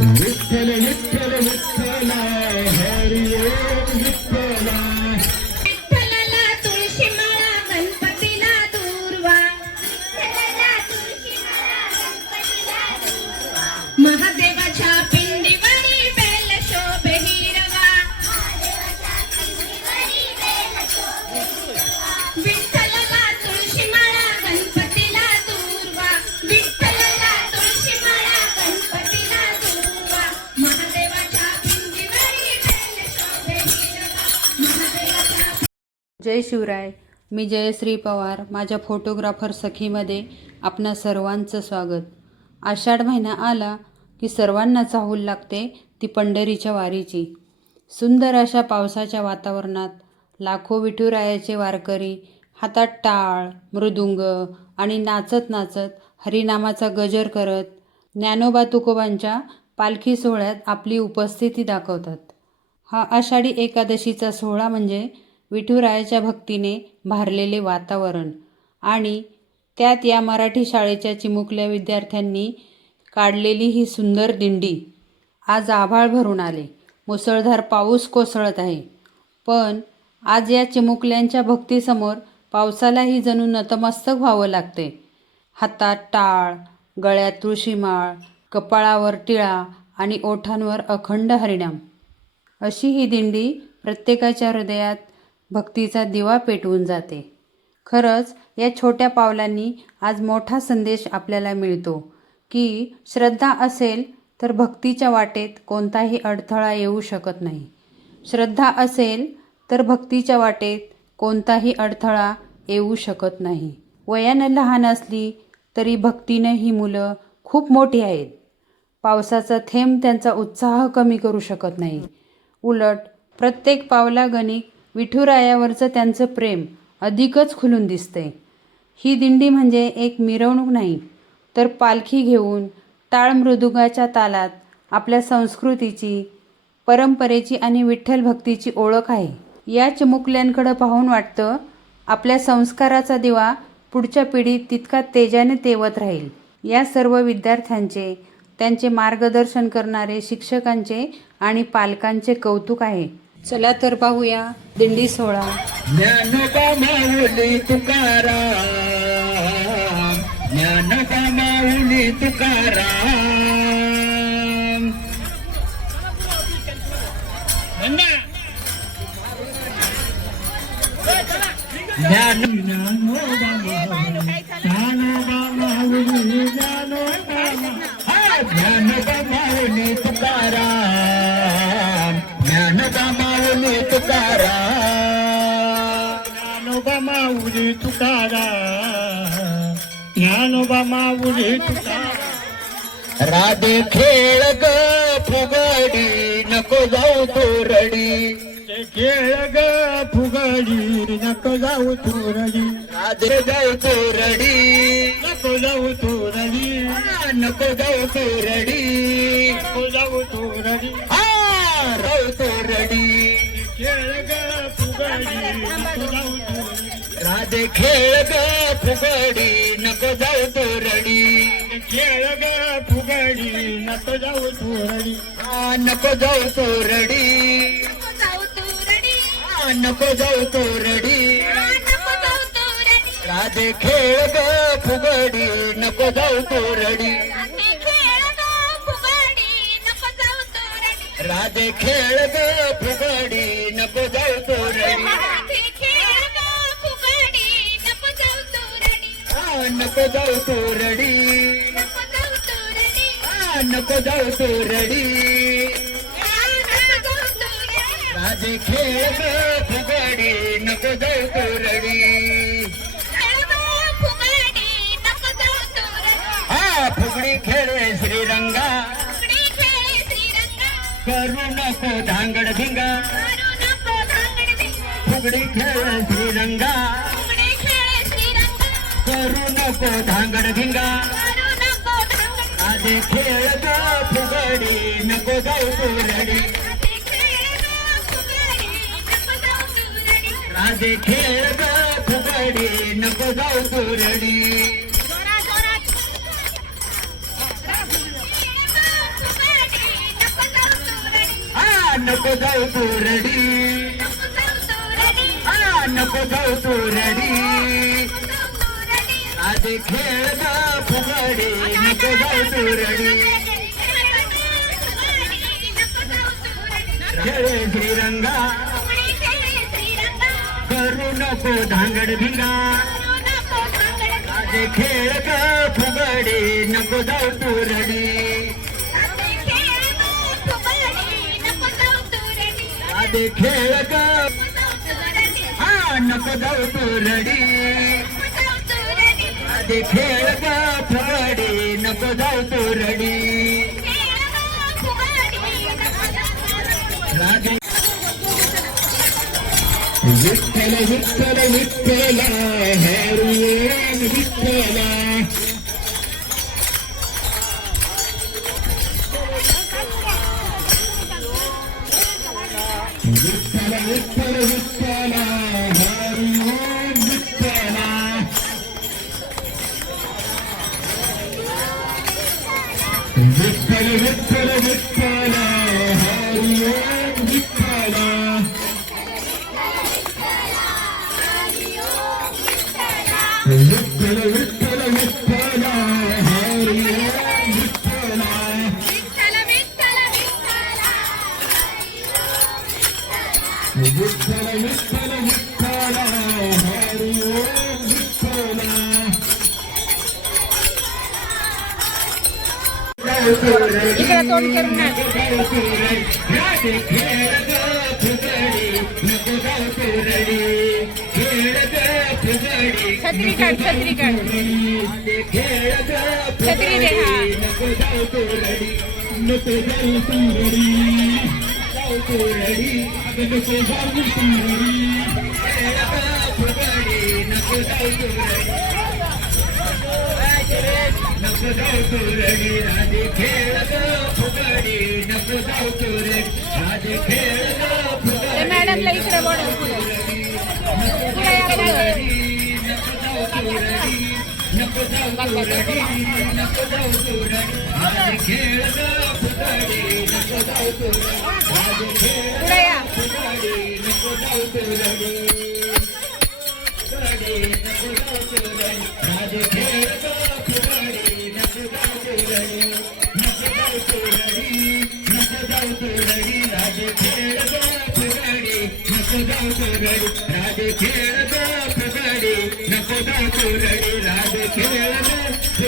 विठ्ठल विठ्ठल विठ्ठल हरी ओम विठ्ठल विठ्ठलाला तुळशी माळा गणपतीला दूर्वा विठ्ठलाला तुळशी माळा गणपतीला दूर्वा महादेवाच्या पिंडीवरी बेल शोभे हिरवा महादेवाच्या पिंडीवरी बेल शोभे हिरवा विठ्ठलाला तुळशी माळा गणपतीला दूर्वा विठ्ठलाला तुळशी माळा गणपतीला दूर्वा महादेवाच्या पिंडीवरी बेल शोभे हिरवा महादेवाच्या जय शिवराय. मी जयश्री पवार. माझ्या फोटोग्राफर सखीमध्ये आपणा सर्वांचं स्वागत. आषाढ महिना आला की सर्वांना चाहूल लागते ती पंढरीच्या वारीची. सुंदर अशा पावसाच्या वातावरणात लाखो विठुरायाचे वारकरी हातात टाळ मृदुंग आणि नाचत नाचत हरिनामाचा गजर करत ज्ञानोबा तुकोबांच्या पालखी सोहळ्यात आपली उपस्थिती दाखवतात. हा आषाढी एकादशीचा सोहळा म्हणजे विठुरायाच्या भक्तीने भारलेले वातावरण आणि त्यात या मराठी शाळेच्या चिमुकल्या विद्यार्थ्यांनी काढलेली ही सुंदर दिंडी. आज आभाळ भरून आले, मुसळधार पाऊस कोसळत आहे, पण आज या चिमुकल्यांच्या भक्तीसमोर पावसालाही जणू नतमस्तक व्हावं लागते. हातात टाळ, गळ्यात तुळशीमाळ, कपाळावर टिळा आणि ओठांवर अखंड हरिनाम अशी ही दिंडी प्रत्येकाच्या हृदयात भक्तीचा दिवा पेटवून जाते. खरंच या छोट्या पावलांनी आज मोठा संदेश आपल्याला मिळतो की श्रद्धा असेल तर भक्तीच्या वाटेत कोणताही अडथळा येऊ शकत नाही. श्रद्धा असेल तर भक्तीच्या वाटेत कोणताही अडथळा येऊ शकत नाही. वयानं लहान असली तरी भक्तीनं ही मुलं खूप मोठी आहेत. पावसाचा थेंब त्यांचा उत्साह कमी करू शकत नाही. उलट प्रत्येक पावलागणिक विठुरायावरचं त्यांचं प्रेम अधिकच खुलून दिसते. ही दिंडी म्हणजे एक मिरवणूक नाही तर पालखी घेऊन टाळ मृदुंगाच्या तालात आपल्या संस्कृतीची, परंपरेची आणि विठ्ठल भक्तीची ओळख आहे. या चिमुकल्यांकडं पाहून वाटतं आपल्या संस्काराचा दिवा पुढच्या पिढीत तितका तेजाने तेवत राहील. या सर्व विद्यार्थ्यांचे, त्यांचे मार्गदर्शन करणारे शिक्षकांचे आणि पालकांचे कौतुक आहे. चला तर पाहूया दिंडी सोहळा. ज्ञानोबा माऊली तुकाराम ज्ञानोबा माऊली तुकाराम ज्ञानोबा माऊली ज्ञानोबा माऊली तुकाराम ज्ञानोबा माऊली तुकाराम ज्ञानोबा माऊली तुकाराम ज्ञानोबा माऊली तुकाराम राधे खेळ ग फुगडी नको जाऊ तू रडी खेळ ग फुगडी नको जाऊ तू रडी राधे जाऊ तू रडी नको जाऊ तू रडी नको जाऊ तू रडी नको जाऊ तू रडी राऊ तू रडी खेळ ग फुगडी नको जाऊ तू राधे खेळ ग फुगडी नको जाऊ तू रडी खेळ ग फुगडी नको जाऊ तू रडी नको जाऊ तू रडी नको जाऊ तू रडी राधे खेळ ग फुगडी नको जाऊ तू रडी राधे खेळ ग फुगडी नको जाऊ तू रडी नको जाऊ तू रडी नको जाऊ तू रडी राधे खेळ ग फुगडी नको जाऊ तू रडी फुगडी खेळे श्रीरंगा करू नको धांगड भिंगा फुगडी खेळे श्रीरंगा करू नको धांगड भिंगा राधे खेळ ग फुगडी नको जाऊ तू रडी राधे खेळ ग फुगडी नको जाऊ तू रडी नको जाऊ तू रडी नको जाऊ तू रडी आधी खेळ ग फुगडी नको जाऊ तू रडी खेळे श्रीरंगा करू नको धांगड भिंगा आधी खेळ ग फुगडी नको जाऊ तू रडी आधी खेळ ग नको जाऊ तू रडी आधी खेळ ग फुगडी नको जाऊ तू रडी विठ्ठल विठ्ठल विठ्ठल हरिओम विठ्ठल विठ्ठल विठ्ठल विठ्ठल हरिओम विठ्ठल विठ्ठल विठ्ठल विठ्ठल हरिओम विठ्ठल विठ्ठल विठ्ठल विठ्ठल हरिओम विठ्ठल विठ्ठल विठ्ठल विठ्ठल हरिओम विठ्ठल इकडे तोंड करून ना राधे खेळ ग फुगडी नको जाऊ तू रडी खेळ ग फुगडी छत्री काढ छत्री काढ राधे खेळ ग छत्री दे हा नको जाऊ तू रडी नको जाऊ तू रडी जाऊ तू रडी नको जाऊ तू रडी खेळ ग फुगडी नको जाऊ तू रडी नको जाऊ तू रडी राधे खेळ ग फुगडी नको जाऊ तू रडी राधे खेळ ग फुगडी मॅडमला इकडे बोलव पुढे पुढे या पुढे नको जाऊ तू रडी नको जाऊ तू रडी नको जाऊ तू रडी राधे खेळ ग फुगडी नको जाऊ तू रडी राधे खेळ पुढे या फुगडी नको जाऊ तू रडी फुगडी नको जाऊ तू रडी राधे खेळ ग फुगडी नको जाऊ तू रडी नको जाऊ तू रडी नको जाऊ तू रडी राधे खेळ ग फुगडी नको जाऊ तू रडी राधे खेळ ग फुगडी नको जाऊ तू रडी राधे खेळ ग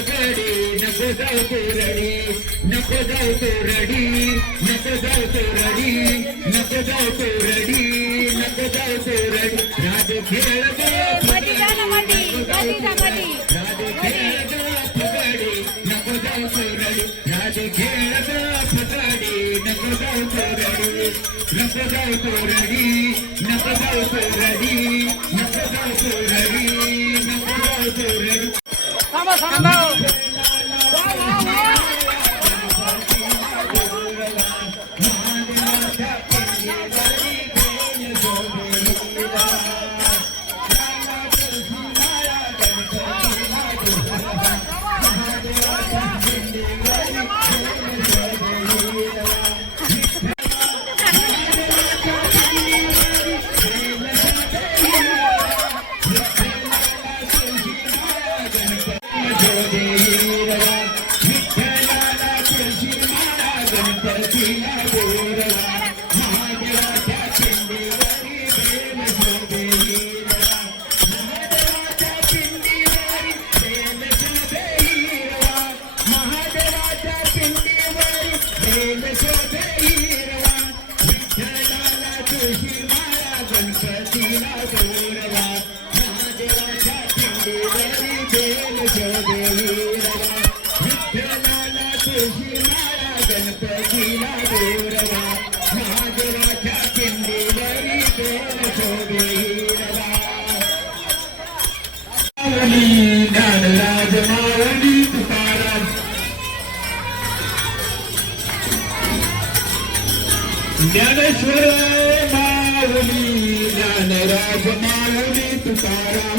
फुगडी नको जाऊ तू रडी नको जाऊ तू रडी नको जाऊ तू रडी नको जाऊ तू रडी नको जाऊ तू रडी राधे खेळ ग मधी जा ना मधी मधी जा मधी राधे खेळ ग फुगडी नको जाऊ तू रडी राधे खेळ ग फुगडी नको जाऊ तू रडी नको जाऊ तू रडी नको जाऊ तू रडी नको जाऊ तू रडी नको जाऊ तू रडी थांबा थांबा गणपतीला देवरवा महादेवाच्या पिंडीवरी देव शोभे हिरवा माऊली ज्ञानराज माऊली तुकाराम ज्ञानेश्वर माऊली ज्ञानराज माऊली तुकाराम